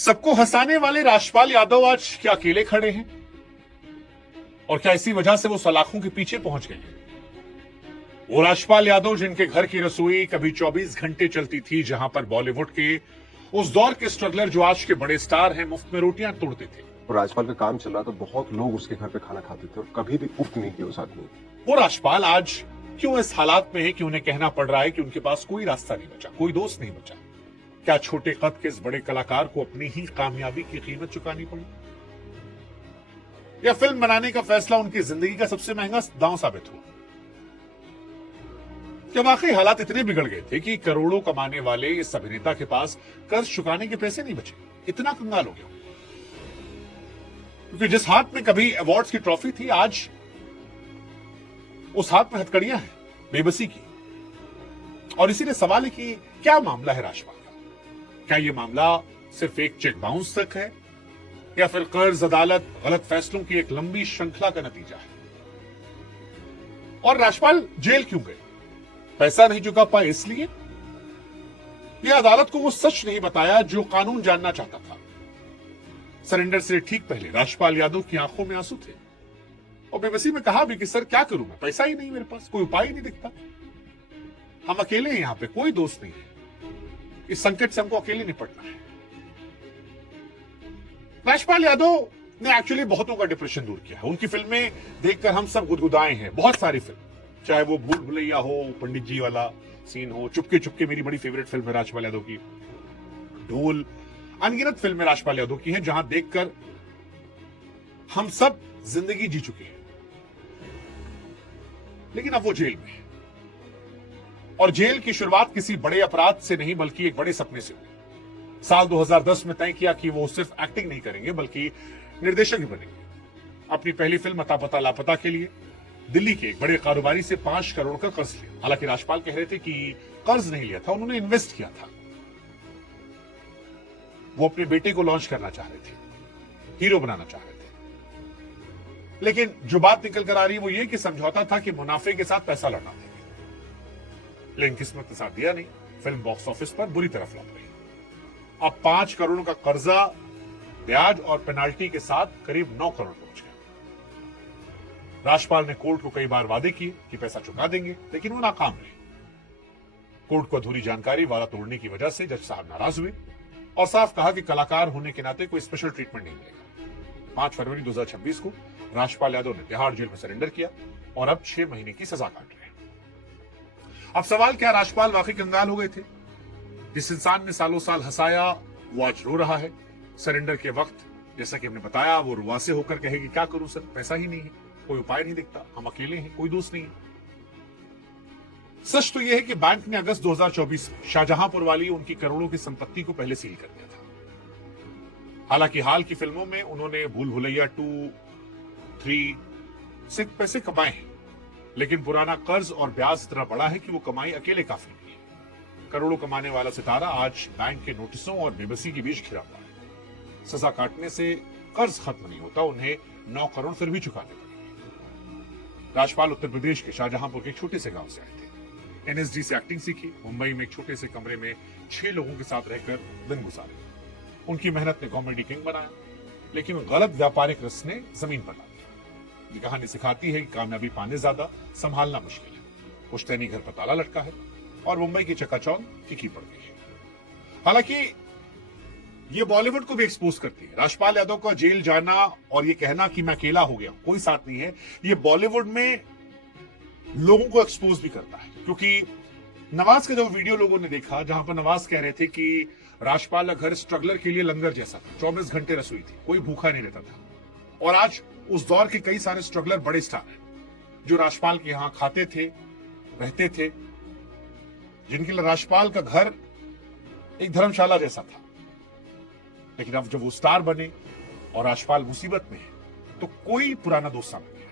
सबको हंसाने वाले राजपाल यादव आज क्या अकेले खड़े हैं? और क्या इसी वजह से वो सलाखों के पीछे पहुंच गए हैं? वो राजपाल यादव जिनके घर की रसोई कभी 24 घंटे चलती थी, जहां पर बॉलीवुड के उस दौर के स्ट्रगलर जो आज के बड़े स्टार हैं मुफ्त में रोटियां तोड़ते थे। और राजपाल का काम चल रहा तो बहुत लोग उसके घर पे खाना खाते थे और कभी भी उफ नहीं किया उस आदमी। वो राजपाल आज क्यों इस हालात में है कि उन्हें कहना पड़ रहा है कि उनके पास कोई रास्ता नहीं बचा, कोई दोस्त नहीं बचा? क्या छोटे कद के इस बड़े कलाकार को अपनी ही कामयाबी की कीमत चुकानी पड़ी, या फिल्म बनाने का फैसला उनकी जिंदगी का सबसे महंगा दांव साबित हुआ? क्या वाकई हालात इतने बिगड़ गए थे कि करोड़ों कमाने वाले इस अभिनेता के पास कर्ज चुकाने के पैसे नहीं बचे? इतना कंगाल हो गया क्योंकि जिस हाथ में कभी अवार्ड्स की ट्रॉफी थी, आज उस हाथ में हथकड़ियां हैं बेबसी की। और इसीलिए सवाल है कि क्या मामला है राजपाल का? क्या यह मामला सिर्फ एक चेक बाउंस तक है, या फिर कर्ज, अदालत, गलत फैसलों की एक लंबी श्रृंखला का नतीजा है? और राजपाल जेल क्यों गए? पैसा नहीं चुका पाए इसलिए, यह अदालत को वो सच नहीं बताया जो कानून जानना चाहता था? सरेंडर से ठीक पहले राजपाल यादव की आंखों में आंसू थे और बेबसी में कहा भी कि सर क्या करूं मैं, पैसा ही नहीं मेरे पास, कोई उपाय ही नहीं दिखता, हम अकेले हैं यहां पे, कोई दोस्त नहीं है, इस संकट से हमको अकेले निपटना है। राजपाल यादव ने एक्चुअली बहुतों का डिप्रेशन दूर किया है। उनकी फिल्में देखकर हम सब गुदगुदाए हैं, बहुत सारी फिल्म, चाहे वो भूल भुलैया हो, पंडित जी वाला सीन हो, चुपके चुपके मेरी बड़ी फेवरेट फिल्म है राजपाल यादव की, ढोल, अनगिनत फिल्में राजपाल यादव की हैं जहां देखकर हम सब जिंदगी जी चुके हैं। लेकिन अब वो जेल में है और जेल की शुरुआत किसी बड़े अपराध से नहीं बल्कि एक बड़े सपने से हुई। साल 2010 में तय किया कि वो सिर्फ एक्टिंग नहीं करेंगे बल्कि निर्देशक भी बनेंगे। अपनी पहली फिल्म अता पता लापता के लिए दिल्ली के एक बड़े कारोबारी से 5 करोड़ का कर्ज लिया। हालांकि राजपाल कह रहे थे कि कर्ज नहीं लिया था, उन्होंने इन्वेस्ट किया था। वो अपने बेटे को लॉन्च करना चाह रहे थे, हीरो बनाना चाह रहे थे। लेकिन जो बात निकल कर आ रही है वो ये कि समझौता था कि मुनाफे के साथ पैसा लौटा देंगे। लेकिन किस्मत ने साथ दिया नहीं, फिल्म बॉक्स ऑफिस पर बुरी तरह फ्लॉप रही। अब 5 करोड़ का कर्जा, ब्याज और पेनाल्टी के साथ करीब 9 करोड़ पहुंच गया। राजपाल ने कोर्ट को कई बार वादे किए कि पैसा चुका देंगे, लेकिन वो नाकाम रहे। कोर्ट को अधूरी जानकारी, वादा तोड़ने की वजह से जज साहब नाराज हुए और साफ कहा कि कलाकार होने के नाते कोई स्पेशल ट्रीटमेंट नहीं मिलेगा। 5 फरवरी 2026 को राजपाल यादव ने तिहाड़ जेल में सरेंडर किया और अब 6 महीने की सजा काट रहे हैं। अब सवाल, क्या राजपाल वाकई कंगाल हो गए थे? जिस इंसान ने सालों साल हंसाया वो आज रो रहा है। सरेंडर के वक्त जैसा कि हमने बताया, वो रुआसे होकर कहेगी क्या करूं सर, पैसा ही नहीं है, कोई उपाय नहीं दिखता, हम अकेले हैं, कोई दोस्त नहीं है। सच तो यह है कि बैंक ने अगस्त 2024 में शाहजहांपुर वाली उनकी करोड़ों की संपत्ति को पहले सील कर दिया था। हालांकि हाल की फिल्मों में उन्होंने भूल भुलैया 2, 3 से पैसे कमाए हैं, लेकिन पुराना कर्ज और ब्याज इतना बड़ा है कि वो कमाई अकेले काफी नहीं है। करोड़ों कमाने वाला सितारा आज बैंक के नोटिसों और बेबसी के बीच घिरा हुआ है। सजा काटने से कर्ज खत्म नहीं होता, उन्हें 9 करोड़ फिर भी चुकाने पड़ेंगे। राजपाल उत्तर प्रदेश के शाहजहांपुर के एक छोटे से गांव से आए थे। एनएसडी से एक्टिंग सीखी, मुंबई में एक छोटे से कमरे में 6 लोगों के साथ रहकर दिन गुजारे। उनकी मेहनत ने कॉमेडी किंग बनाया, लेकिन गलत व्यापारिक रस ने जमीन पर ला दिया। ये कहानी सिखाती है कि कामयाबी पाने ज्यादा संभालना मुश्किल है। पुश्तैनी घर पर ताला लटका है और मुंबई की चकाचौंध फीकी पड़ गई है। हालांकि ये बॉलीवुड को भी एक्सपोज करती है। राजपाल यादव का जेल जाना और ये कहना कि मैं अकेला हो गया, कोई साथ नहीं है, ये बॉलीवुड में लोगों को एक्सपोज भी करता है। क्योंकि नवाज का जो वीडियो लोगों ने देखा, जहां पर नवाज कह रहे थे कि राजपाल का घर स्ट्रगलर के लिए लंगर जैसा था, 24 घंटे रसोई थी, कोई भूखा नहीं रहता था। और आज उस दौर के कई सारे स्ट्रगलर बड़े स्टार हैं जो राजपाल के यहां खाते थे, रहते थे, जिनके लिए राजपाल का घर एक धर्मशाला जैसा था। लेकिन अब जब वो स्टार बने और राजपाल मुसीबत में है तो कोई पुराना दोस्त सामने नहीं है।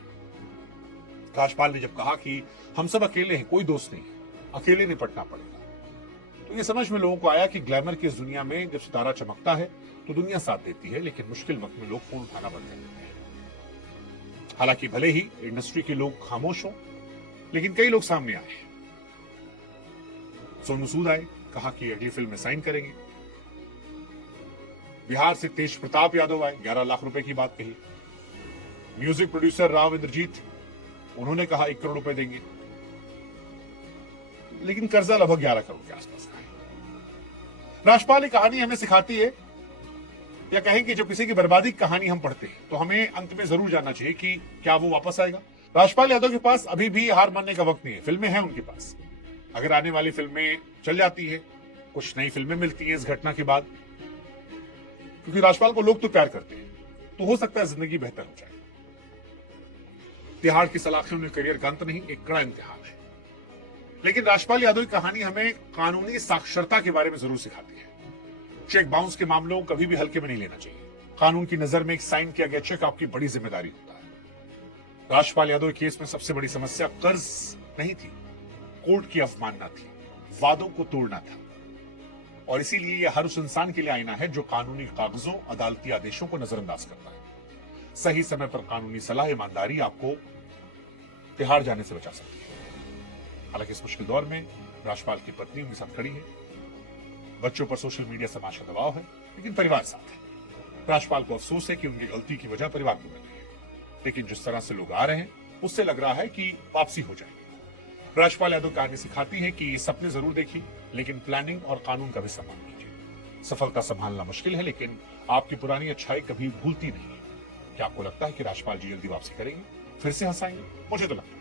राजपाल ने जब कहा कि हम सब अकेले हैं, कोई दोस्त नहीं है, अकेले निपटना पड़ेगा, तो ये समझ में लोगों को आया कि ग्लैमर की इस दुनिया में जब सितारा चमकता है तो दुनिया साथ देती है, लेकिन मुश्किल वक्त में लोग फोन उठाना बंद कर देते हैं। हालांकि भले ही इंडस्ट्री के लोग खामोश हों, लेकिन कई लोग सामने आए हैं। सोनू सूद आए, कहा कि अगली फिल्म में साइन करेंगे। बिहार से तेज प्रताप यादव आए, 11 लाख रुपए की बात कही। म्यूजिक प्रोड्यूसर राव इंद्रजीत, उन्होंने कहा 1 करोड़ रुपए देंगे, लेकिन कर्जा लगभग 11 करोड़ के आसपास का है। राजपाल की कहानी हमें सिखाती है, या कहें कि जब किसी की बर्बादी की कहानी हम पढ़ते हैं तो हमें अंत में जरूर जानना चाहिए कि क्या वो वापस आएगा। राजपाल यादव के पास अभी भी हार मानने का वक्त नहीं है, फिल्में हैं उनके पास। अगर आने वाली फिल्में चल जाती है, कुछ नई फिल्में मिलती हैं इस घटना के बाद, क्योंकि राजपाल को लोग तो प्यार करते हैं, तो हो सकता है जिंदगी बेहतर हो जाए। तिहाड़ की सलाखियों में करियर का अंत नहीं, एक कड़ा इम्तिहान है। लेकिन राजपाल यादव की कहानी हमें कानूनी साक्षरता के बारे में जरूर सिखाती है। चेक बाउंस के मामलों को कभी भी हल्के में नहीं लेना चाहिए। कानून की नजर में एक साइन किया गया चेक आपकी बड़ी जिम्मेदारी होता है। राजपाल यादव केस में सबसे बड़ी समस्या कर्ज नहीं थी, कोर्ट की अवमानना थी, वादों को तोड़ना था। और इसीलिए यह हर उस इंसान के लिए आईना है जो कानूनी कागजों, अदालती आदेशों को नजरअंदाज करता है। सही समय पर कानूनी सलाह, ईमानदारी आपको तिहाड़ जाने से बचा सकती है। हालांकि इस मुश्किल दौर में राजपाल की पत्नी उनके साथ खड़ी है। बच्चों पर सोशल मीडिया समाज का दबाव है, लेकिन परिवार साथ है। राजपाल को अफसोस है कि उनकी गलती की वजह परिवार को मिल रही है, लेकिन जिस तरह से लोग आ रहे हैं उससे लग रहा है कि वापसी हो जाएगी। राजपाल यादव कहानी सिखाती है कि सपने जरूर देखिए, लेकिन प्लानिंग और कानून का भी सम्मान कीजिए। सफलता संभालना मुश्किल है, लेकिन आपकी पुरानी अच्छाई कभी भूलती नहीं है। क्या आपको लगता है कि राजपाल जी जल्दी वापसी करेंगे, फिर से हंसाएंगे? मुझे तो लगता है